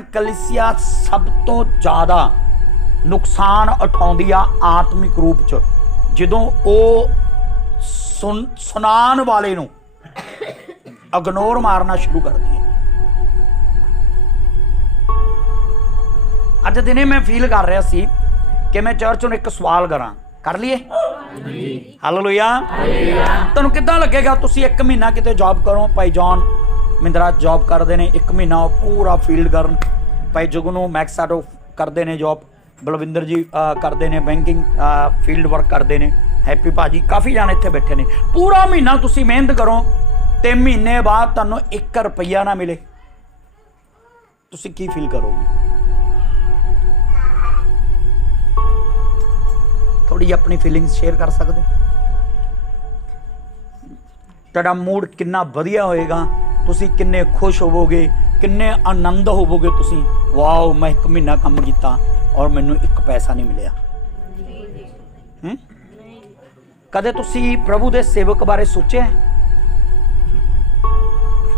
ਦੱਸਾਂ, ਕਲੀਸਿया ਸਭ ਤੋਂ ਜ਼ਿਆਦਾ ਨੁਕਸਾਨ ਉਠਾਉਂਦੀ ਆ ਆਤਮਿਕ ਰੂਪ ਚ ਜਦੋਂ ਉਹ ਸੁਣਾਉਣ ਵਾਲੇ ਨੂੰ ਇਗਨੋਰ ਮਾਰਨਾ ਸ਼ੁਰੂ ਕਰਦੀ ਹੈ। ਅੱਜ ਦਿਨੇ ਮੈਂ ਫੀਲ ਕਰ ਰਿਹਾ ਸੀ ਕਿ ਮੈਂ ਚਰਚ ਨੂੰ ਇੱਕ ਸਵਾਲ ਕਰਾਂ, ਕਰ ਲਈਏ? ਹਾਲੇਲੂਇਆ। ਤੁਹਾਨੂੰ ਕਿੱਦਾਂ ਲੱਗੇਗਾ ਤੁਸੀਂ 1 ਮਹੀਨਾ ਕਿਤੇ ਜੌਬ ਕਰੋ? ਭਾਈ ਜੌਨ ਮਿੰਦਰਾ ਜੌਬ ਕਰਦੇ ਨੇ 1 ਮਹੀਨਾ ਪੂਰਾ ਫੀਲਡ ਕਰਨ, ਭਾਈ ਜੁਗਨੂ ਮੈਕਸਾਟੋ ਕਰਦੇ ਨੇ ਜੌਬ, ਬਲਵਿੰਦਰ ਜੀ ਕਰਦੇ ਨੇ ਬੈਂਕਿੰਗ ਫੀਲਡ ਵਰਕ ਕਰਦੇ ਨੇ, ਹੈਪੀ ਭਾਜੀ, ਕਾਫੀ ਜਾਣੇ ਇੱਥੇ ਬੈਠੇ ਨੇ। ਪੂਰਾ ਮਹੀਨਾ ਤੁਸੀਂ ਮਿਹਨਤ ਕਰੋ ਤੇ ਮਹੀਨੇ ਬਾਅਦ ਤੁਹਾਨੂੰ 1 ਰੁਪਈਆ ਨਾ ਮਿਲੇ, ਤੁਸੀਂ ਕੀ ਫੀਲ ਕਰੋਗੇ? ਥੋੜੀ ਆਪਣੀ ਫੀਲਿੰਗਸ ਸ਼ੇਅਰ ਕਰ ਸਕਦੇ? ਤੁਹਾਡਾ ਮੂਡ ਕਿੰਨਾ ਵਧੀਆ ਹੋਏਗਾ, ਤੁਸੀਂ ਕਿੰਨੇ ਖੁਸ਼ ਹੋਵੋਗੇ, ਕਿੰਨੇ ਆਨੰਦ ਹੋਵੋਗੇ ਤੁਸੀਂ, ਵਾਓ ਮੈਂ 1 ਮਹੀਨਾ ਕੰਮ ਕੀਤਾ ਔਰ ਮੈਨੂੰ 1 ਪੈਸਾ ਨਹੀਂ ਮਿਲਿਆ। ਕਦੇ ਤੁਸੀਂ ਪ੍ਰਭੂ ਦੇ ਸੇਵਕ ਬਾਰੇ ਸੋਚਿਆ?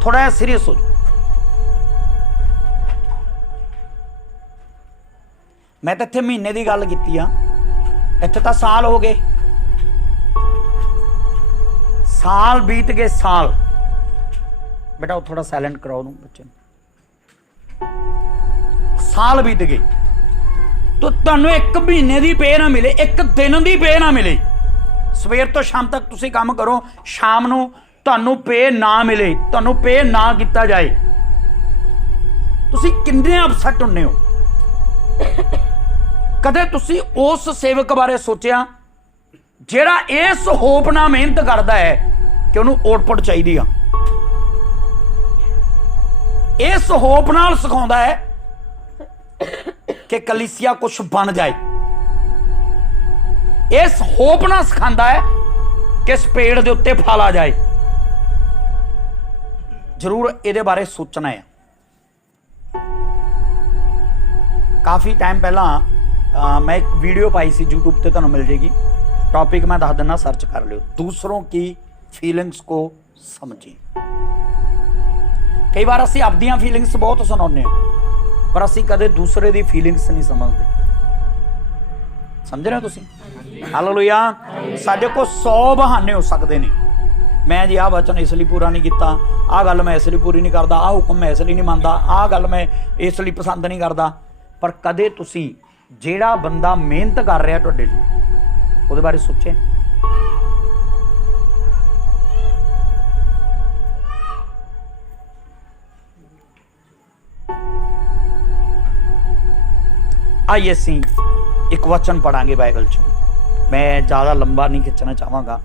ਥੋੜਾ ਜਿਹਾ ਸੀਰੀਅਸ ਹੋ ਜਾਓ। ਮੈਂ ਤਾਂ ਇੱਥੇ ਮਹੀਨੇ ਦੀ ਗੱਲ ਕੀਤੀ ਆ, ਇੱਥੇ ਤਾਂ ਸਾਲ ਹੋ ਗਏ, ਸਾਲ ਬੀਤ ਗਏ, ਸਾਲ। बेटा वो थोड़ा साइलेंट कराओ बच्चे, साल बीत गए तो तुहानू 1 महीने की पे ना मिले, 1 दिन की पे ना मिले, सवेर तो शाम तक तुसी काम करो, शाम नू तुहानू पे ना मिले, तुहानू पे ना किया जाए, तुसी किन्ने अपसेट हुंदे हो? कदे तुसी उस सेवक बारे सोचिया जिहड़ा इस होप नाल मेहनत करदा है कि उहनू आउटपुट चाहीदी आ, इस होप नाल सिखाउंदा है कि कलीसिया कुछ बन जाए, इस होप नाल सिखांदा है कि इस पेड़ दे उत्ते फल आ जाए। जरूर इहदे बारे सोचना है। काफ़ी टाइम पहला मैं एक वीडियो पाई सी यूट्यूब पे, तुहानू मिल जाएगी, टॉपिक मैं दस दिना, सर्च कर लियो, दूसरों की फीलिंग्स को समझिए। कई बार असी अपदियां फीलिंग्स बहुत सुनाउने पर असी कदे दूसरे दी फीलिंग्स नहीं समझते। समझ रहे हो तुसी? हालेलुया। साडे को 100 बहाने हो सकते हैं, मैं जी आ वचन इसलिए पूरा नहीं किया, आ गल मैं इसलिए पूरी नहीं करता, आ हुक्म मैं इसलिए नहीं मानता, आ गल मैं इसलिए पसंद नहीं करता। पर कदे तुसी जेड़ा बंदा मेहनत कर रहा तुहाडे लई उहदे बारे सोचे? आइए असी एक वचन पढ़ांगे बाइबल चों, मैं ज़्यादा लंबा नहीं खिंचना चाहांगा।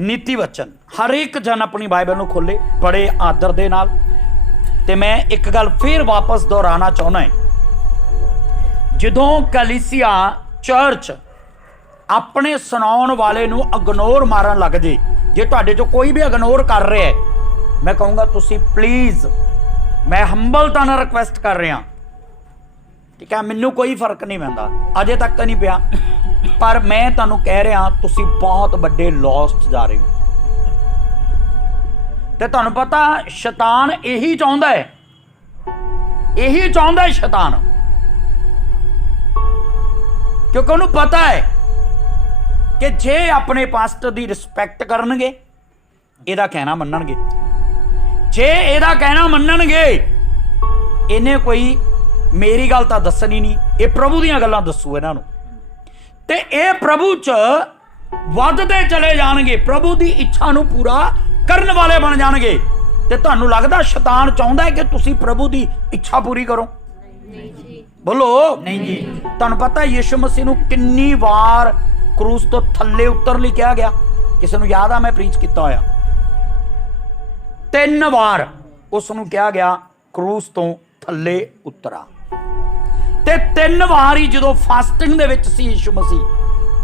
नीति वचन, हर एक जन अपनी बाइबल नूं खोले बड़े आदर दे नाल। ते मैं एक गल फिर वापस दोहराना चाहुंदा है, जदों कलीसिया चर्च अपने सुनाउण वाले नूं इग्नोर मारन लग जे, जे तुहाडे चों कोई भी इग्नोर कर रहा है, मैं कहूँगा तुसी प्लीज़, मैं हंबलता नाल रिक्वेस्ट कर रहा, ठीक है, मैनू कोई फर्क नहीं पैंदा, अजे तक नहीं पिया, पर मैं तुहानू कह रहा तुसी बहुत बड़े लॉस च जा रहे हो। ते तुहानू पता शैतान यही चाहुंदा है, यही चाहुंदा है शैतान, क्योंकि उन्हें पता है कि जे अपने पास्टर की रिस्पैक्ट करनगे, इहदा कहना मन्नणगे, जे इहदा कहना मन्नणगे, इन्हें कोई मेरी गल तो दसनी नहीं, ये प्रभु दीयां गल्लां दसू इन्हां नूं, ते ये प्रभु च वधदे चले जाणगे, प्रभु दी इच्छा नूं पूरा करन वाले बन जाणगे। ते तुहानूं लगदा शैतान चाहुंदा है कि तुसीं प्रभु दी इच्छा पूरी करो? बोलो नहीं जी। तुहानूं पता यीशु मसीह नूं किन्नी वार क्रूस तो थल्ले उतर लई कहा गया? किसी नूं याद आ? मैं प्रीच कीता होया 3 वार उस नूं कहा गया क्रूस तो थल्ले उतरा। ते 3 वार ही जो फास्टिंग दे विच सी यीशु मसीह,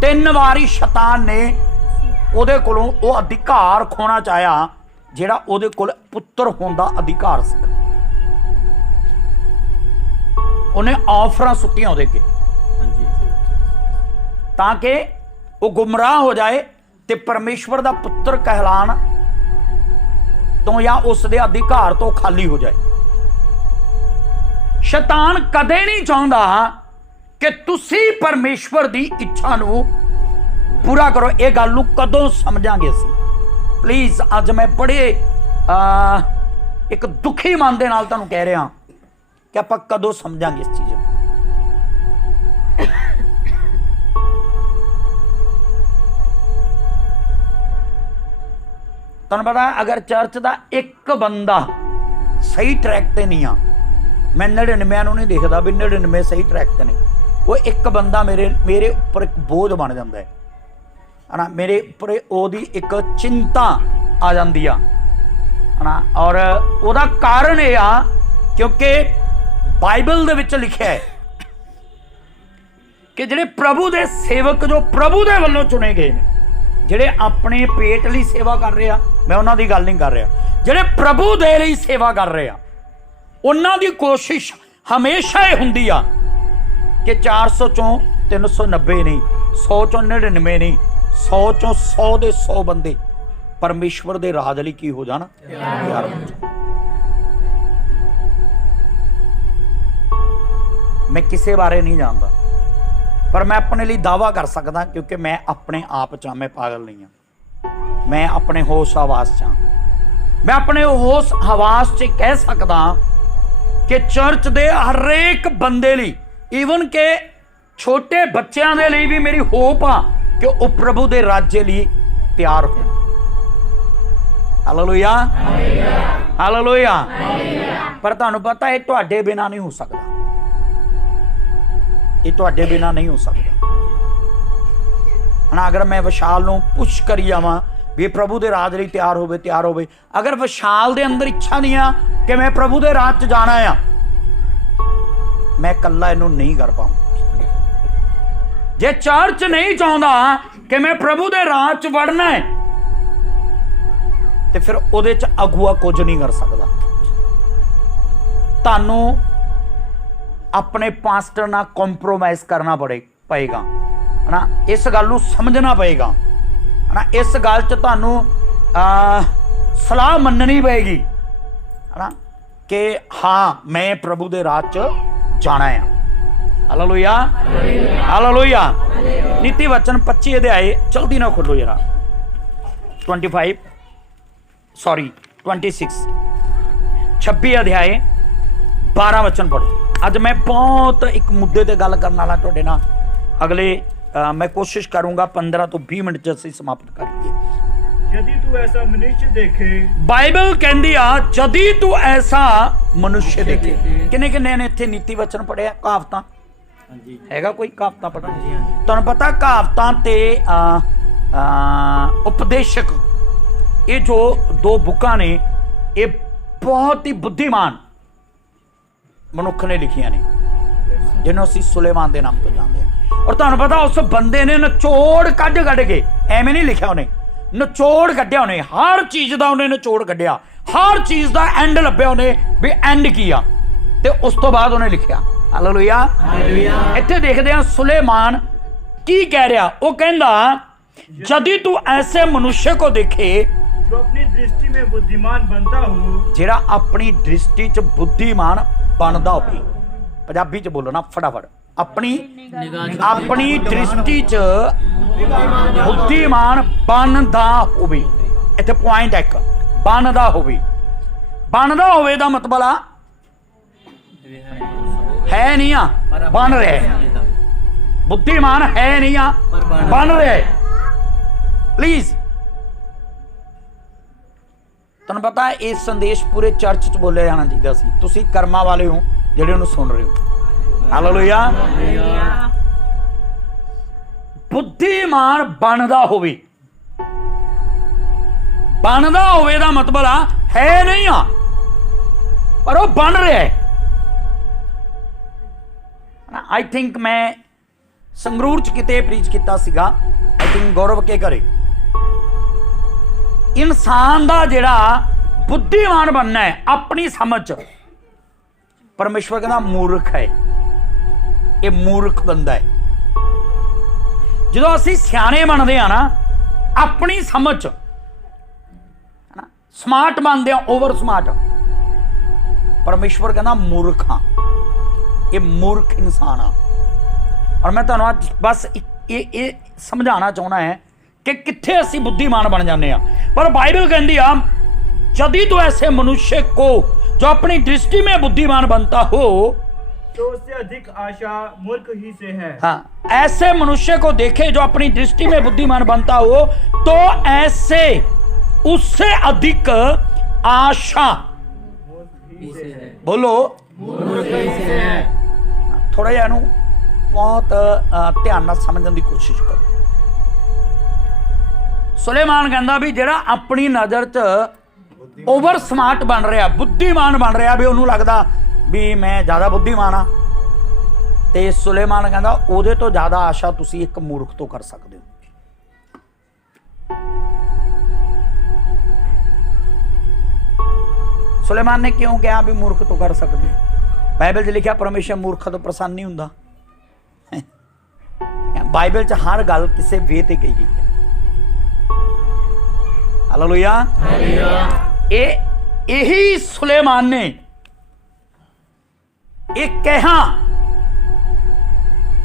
3 वार ही शैतान ने उहदे कोलों वो अधिकार खोना चाहया जिहड़ा उहदे कोल पुत्र होण दा अधिकार सी। उन्हें ऑफरां सुट्टियां उहदे अगे ताकि वो गुमराह हो जाए ते परमेश्वर दा पुत्र कहलाण तो या उसदे अधिकार तो खाली हो जाए। शैतान कदे नहीं चाहता कि तुसी परमेश्वर की इच्छा नू पूरा करो। ये गल नू कदों समझांगे असीं? प्लीज़ अज मैं बड़े एक दुखी मन दे नाल तुहानूं कह रहा कि आपां कदों समझांगे इस चीज़ नूं। तुहानूं पता अगर चर्च का एक बंदा सही ट्रैक ते नहीं आ, मैं 99 नूं नहीं देखदा भी 99 सही ट्रैक ते नहीं, वो एक बंदा मेरे उपर एक बोझ बन जाता है ना, मेरे उपर ओदी एक चिंता आ जाती है ना। और ओदा कारण यह आ क्योंकि बाइबल दे विच लिखिया है कि जिहड़े प्रभु दे सेवक जो प्रभु दे वल्लों चुने गए ने, जिहड़े अपने पेट लई सेवा कर रहे आ, मैं उन्हां दी गल नहीं कर रहा, जिहड़े प्रभु दे लई सेवा कर रहे आ उन्हां दी कोशिश हमेशा ये हुंदी आ कि 400 चों 390 नहीं, 100 चों 99 नहीं, 100 चों 100 दे 100 बंदे परमेश्वर दे राज लई की हो जाना, तैयार हो जाना। मैं किसी बारे नहीं जानता, पर मैं अपने लिए दावा कर सकदा क्योंकि मैं अपने आप च मैं पागल नहीं हाँ, मैं अपने होश हवास च, मैं अपने होश हवास च कह सकदा कि चर्च दे हरेक बंदे लिए, ईवन के छोटे बच्चों के लिए भी मेरी होप आ कि वह प्रभु दे राज्य लिए तैयार हो। Hallelujah, hallelujah. पर तुहानूं पता है तुहाडे बिना नहीं हो सकता, ये तुहाडे बिना नहीं हो सकता है ना। अगर मैं विशाल नूं पुश करी जावां भी प्रभु दे राज लई तैयार होवे, तैयार होवे, अगर विशाल दे अंदर इच्छा नहीं आ कि मैं प्रभु दे राज च जाना आ, मैं कल्ला इनू नहीं कर पाऊँ। जे चर्च नहीं चाहता कि मैं प्रभु दे राज च वड़ना है तो फिर उहदे च अगुआ कुछ नहीं कर सकता। तानू अपने पास्टर नाल कॉम्प्रोमाइज करना पएगा है ना, इस गल नू समझना पएगा है ना, इस गल च तुहानू सलाह मननी पएगी है ना कि हाँ मैं प्रभु दे राज च जाना है। Hallelujah, hallelujah. नीति वचन 25 अध्याय, जल्दी ना खोलो जरा, 26 26 अध्याय 12 वचन पढ़ो। अज मैं बहुत एक मुद्दे ते गल करने वाला तुहाडे नाल, अगले मैं कोशिश करूंगा 15 तो 20 मिनट च समाप्त कर दीए। यदि तू ऐसा मनुष्य देखे, बाइबल कहती आ यदि तू ऐसा मनुष्य देखे। किन्ने किन्ने ने इत्थे नीति वचन पढ़िया, कहावतां हैगा कोई कहावतां पढ़ा? तुहानूं पता कहावतां ते उपदेशक, ये जो दो बुकां ने, ये बहुत ही बुद्धिमान मनुख ने लिखिया ने, जिन्होंने असीं सुलेमान के नाम तो जानते हैं। और तुहानूं पता उस बंदे ने निचोड़ कढ़ के, एवें नहीं लिखा उन्हें, निचोड़ कढ़िया उन्हें, हर चीज़ का उन्हें निचोड़ कढ़िया, हर चीज़ का एंड लभ्या उन्हें भी एंड की आ, ते उस तो बाद उन्हें लिखिया। हालेलुया। इत्थे देखते हैं सुलेमान की कह रहा, वो कहंदा यदि तू ऐसे मनुष्य को देखे जो अपनी दृष्टि में बुद्धिमान बनता हो, जिहड़ा अपनी दृष्टि च बुद्धिमान बनदा होवे, पंजाबी च बोलो ना फटाफट, अपनी दृष्टि च बुद्धिमान बनदा होवे। इत्थे पॉइंट एक बनदा होवे, बनदा होवे दा मतलब आ है नहीं आ, बन रहा है। बुद्धिमान है नहीं आ, बन रहा है। प्लीज तुहानूं पता है ये संदेश पूरे चर्च च बोलिया जाना चाहिए सी, तुसीं कर्मा वाले हो जिहड़े उहनूं सुन रहे हो। हालेलुया। बुद्धिमान बनदा होवे, बनदा होवे दा मतलब आ है नहीं आ पर वो बन रहा है। आई थिंक मैं संगरूर च किते प्रीच किया सीगा, आई थिंक गौरव के घरे। इंसान दा जिहड़ा बुद्धिमान बनना है अपनी समझ, परमेश्वर कहना मूर्ख है, ये मूर्ख बंदा है। जो असी सियाने बनते हैं ना अपनी समझ है ना, स्मार्ट बनते हैं, ओवर स्मार्ट, परमेश्वर कहना मूर्ख हाँ। ये मूर्ख इंसान आ। और मैं तुहानूं अज बस ये समझाना चाहना है कि कित्थे असीं बुद्धिमान बन जाते हैं। पर बाइबल कहती आ यदि तो ऐसे मनुष्य को जो अपनी दृष्टि में बुद्धिमान बनता हो, तो उससे अधिक आशा मूर्ख ही से है। हाँ, ऐसे मनुष्य को देखे जो अपनी दृष्टि में बुद्धिमान बनता हो, तो ऐसे उससे अधिक आशा बोलो थोड़ा जिहा इहनूं बहुत ध्यान नाल समझण दी कोशिश करो। सुलेमान कहंदा भी जिहड़ा अपनी नज़र च ओवर स्मार्ट बन रहा, बुद्धिमान बन रहा, भी उन्होंने लगता भी मैं ज़्यादा बुद्धिमान हाँ, तो सुलेमान कहता उहदे तो ज़्यादा आशा तुसी एक मूर्ख तो कर सकते हो। सुलेमान ने क्यों कहा भी मूर्ख तो कर सकते हो? बाइबल च लिखा परमेश्वर मूर्ख तो प्रसन्न नहीं हुंदा। बाइबल च हर गल किसी वे ते कही गई है। हालेलुया। यही सुलेमान ने एक कहा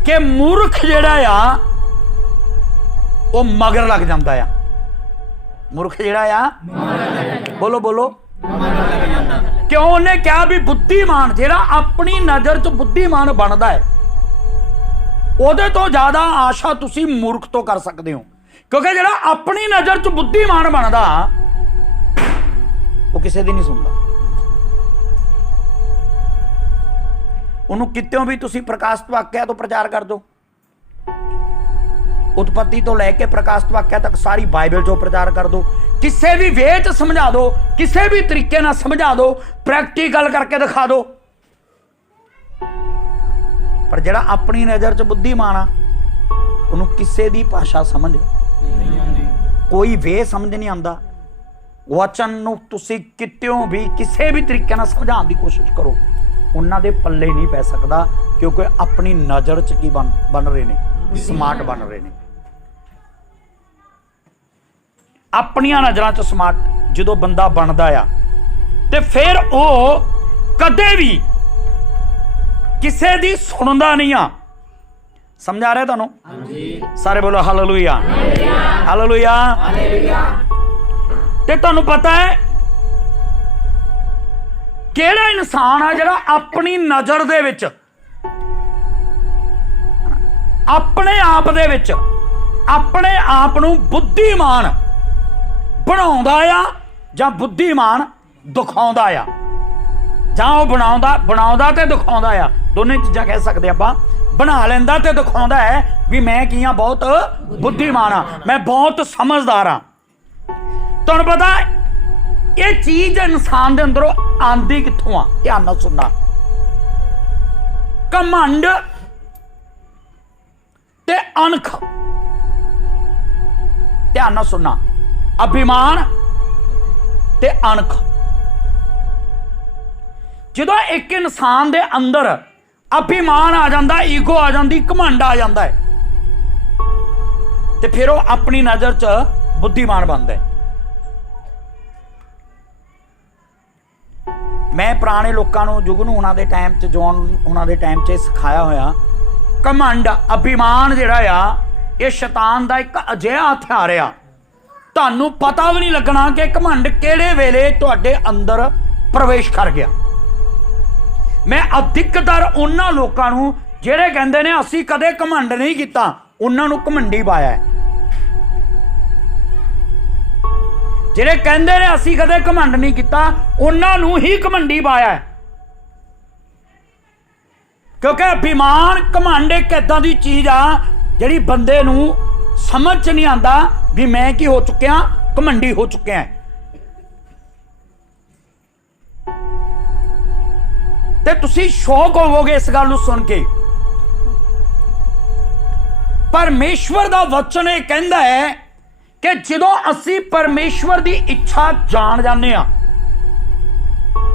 कि मूर्ख जिहड़ा आ वो मगर लग जाता है। मूर्ख जिहड़ा आ बोलो बोलो क्यों? उन्हें क्या भी बुद्धिमान जिहड़ा अपनी नज़र च बुद्धिमान बनता है, ਉਹਦੇ ਤੋਂ ਜ਼ਿਆਦਾ आशा तुसी मूर्ख तो कर सकते हो। क्योंकि जिहड़ा अपनी नज़र च बुद्धिमान बनता वो किसी दी नहीं सुनता। उन्होंने कित्यों भी तुसी प्रकाश वाक्या तो प्रचार कर दो, उत्पत्ति तो लैके प्रकाश वाक्या तक सारी बाइबल जो प्रचार कर दो, किसी भी वे च समझा दो, किसी भी तरीके ना समझा दो, प्रैक्टिकल करके दिखा दो, पर जिहड़ा अपनी नज़र च बुद्धिमान आ उन्होंने किसी दी भाषा समझ कोई वे समझ नहीं आता। वचन नूं तुसी कित्यों भी किसी भी तरीके ना समझाने की कोशिश करो, उन्हां दे पल्ले नहीं पै सकदा, क्योंकि अपनी नज़र च की बन रहे ने, स्मार्ट बन रहे ने। अपनियां नज़रां च स्मार्ट जो बंदा बनदा आ ते फिर वो कदे भी किसी दी सुनदा नहीं आ। समझ आ रहा है तुहानूं? सारे बोलो हालेलुया हालेलुया। ते तुहानूं पता है किहड़ा इंसान है जिहड़ा अपनी नज़र दे विच अपने आप दे विच अपने आप नूं बुद्धिमान बनाउंदा आ जां बुद्धिमान दिखाउंदा आ, जां वो बनाउंदा ते दिखाउंदा आ, दोनों चीज़ां कह सकते आपां। बना लैंदा ते दिखाउंदा है भी मैं की हाँ, बहुत बुद्धिमान हाँ, मैं बहुत समझदार हाँ। तुहानूं पता ये चीज इंसान दे अंदरों आंदी कित्थों आ? ध्यान नाल सुनना। घमंड ते अणख, ध्यान नाल सुनना, अभिमान ते अणख। जो एक इंसान दे अंदर अभिमान आ जाता, ईगो आ जाती, घमंड आ जाता है, तो फिर वो अपनी नज़र च बुद्धिमान बनता है। मैं पुराने लोगों को जुगनू उन्हों के टाइम च जॉन उन्हों के टाइम च सिखाया होया, घमंड अभिमान जिहड़ा आ ये शैतान का एक अजिहा हथियार आ। तुहानूं पता भी नहीं लगना कि घमंड किहड़े वेले तुहाडे अंदर प्रवेश कर गया। मैं अधिकतर उन्हां लोकां नूं जिहड़े कहंदे ने असीं कदे घमंड नहीं कीता, उन्हां नूं घमंडी पाया है। जिहड़े कहंदे ने असीं कदे घमंड नहीं कीता, उन्हां नूं ही घमंडी पाया है। क्योंकि अभिमान घमंड एक इदां दी चीज़ आ जिहड़ी बंदे नूं समझ च नहीं आंदा भी मैं की हो चुकिया, घमंडी हो चुके हैं। ते तुसी शौक होवोगे इस गल नूं सुन के। परमेश्वर दा वचन ये कहंदा है कि जदों असी परमेश्वर दी इच्छा जान जाने आ,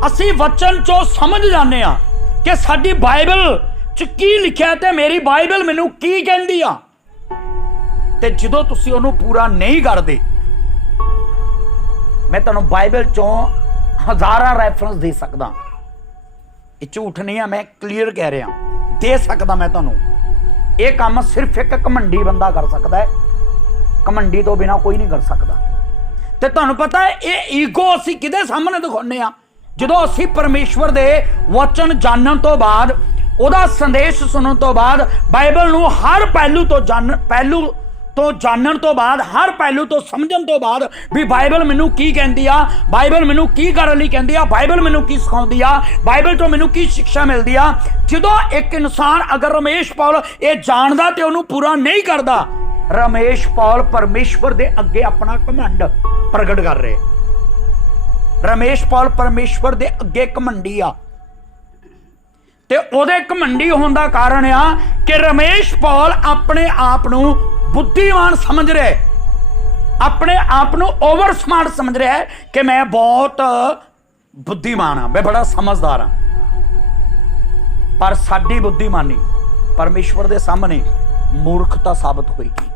असी वचन चो समझ जाने आ कि साडी बाइबल च की लिखिया ते मेरी बाइबल मैनूं की कहंदी आ, ते जदों तुसी उहनूं पूरा नहीं करदे, मैं तुहानूं बाइबल चों हज़ारां रैफरेंस दे सकदा। ਇਹ ਝੂਠ ਨਹੀਂ ਆ, ਮੈਂ ਕਲੀਅਰ ਕਹਿ ਰਿਹਾ, ਦੇ ਸਕਦਾ ਮੈਂ ਤੁਹਾਨੂੰ। ਇਹ ਕੰਮ ਸਿਰਫ ਇੱਕ ਘਮੰਡੀ ਬੰਦਾ ਕਰ ਸਕਦਾ ਹੈ, ਘਮੰਡੀ ਤੋਂ ਬਿਨਾ ਕੋਈ ਨਹੀਂ ਕਰ ਸਕਦਾ। ਤੇ ਤੁਹਾਨੂੰ ਪਤਾ ਹੈ ਇਹ ਈਗੋ ਅਸੀਂ ਕਿਹਦੇ ਸਾਹਮਣੇ ਦਿਖਾਉਂਦੇ ਆ? ਜਦੋਂ ਅਸੀਂ ਪਰਮੇਸ਼ਵਰ ਦੇ ਵਚਨ ਜਾਣਨ ਤੋਂ ਬਾਅਦ, ਉਹਦਾ ਸੰਦੇਸ਼ ਸੁਣਨ ਤੋਂ ਬਾਅਦ, ਬਾਈਬਲ ਨੂੰ ਹਰ ਪਹਿਲੂ ਤੋਂ ਜਾਣਨ ਤੋਂ ਬਾਅਦ, ਹਰ ਪਹਿਲੂ ਤੋਂ ਸਮਝਣ ਤੋਂ ਬਾਅਦ ਵੀ ਬਾਈਬਲ ਮੈਨੂੰ ਕੀ ਕਹਿੰਦੀ ਆ, ਬਾਈਬਲ ਮੈਨੂੰ ਕੀ ਕਰਨ ਲਈ ਕਹਿੰਦੀ ਆ, ਬਾਈਬਲ ਮੈਨੂੰ ਕੀ ਸਿਖਾਉਂਦੀ ਆ, ਬਾਈਬਲ ਤੋਂ ਮੈਨੂੰ ਕੀ ਸਿੱਖਿਆ ਮਿਲਦੀ ਆ। ਜਦੋਂ ਇੱਕ ਇਨਸਾਨ ਅਗਰ ਰਮੇਸ਼ ਪੌਲ ਇਹ ਜਾਣਦਾ ਤੇ ਉਹਨੂੰ ਪੂਰਾ ਨਹੀਂ ਕਰਦਾ, ਰਮੇਸ਼ ਪੌਲ ਪਰਮੇਸ਼ਵਰ ਦੇ ਅੱਗੇ ਆਪਣਾ ਘਮੰਡ ਪ੍ਰਗਟ ਕਰ ਰਹੇ। ਰਮੇਸ਼ ਪੌਲ ਪਰਮੇਸ਼ਵਰ ਦੇ ਅੱਗੇ ਘਮੰਡੀ ਆ, ਤੇ ਉਹਦੇ ਘਮੰਡੀ ਹੋਣ ਦਾ ਕਾਰਨ ਆ ਕਿ ਰਮੇਸ਼ ਪੌਲ ਆਪਣੇ ਆਪ ਨੂੰ ਬੁੱਧੀਮਾਨ ਸਮਝ ਰਿਹਾ, ਆਪਣੇ ਆਪ ਨੂੰ ਓਵਰ ਸਮਾਰਟ ਸਮਝ ਰਿਹਾ ਹੈ ਕਿ ਮੈਂ ਬਹੁਤ ਬੁੱਧੀਮਾਨ ਹਾਂ, ਮੈਂ ਬੜਾ ਸਮਝਦਾਰ ਹਾਂ। ਪਰ ਸਾਡੀ ਬੁੱਧੀਮਾਨੀ ਪਰਮੇਸ਼ਵਰ ਦੇ ਸਾਹਮਣੇ ਮੂਰਖਤਾ ਸਾਬਤ ਹੋਏਗੀ।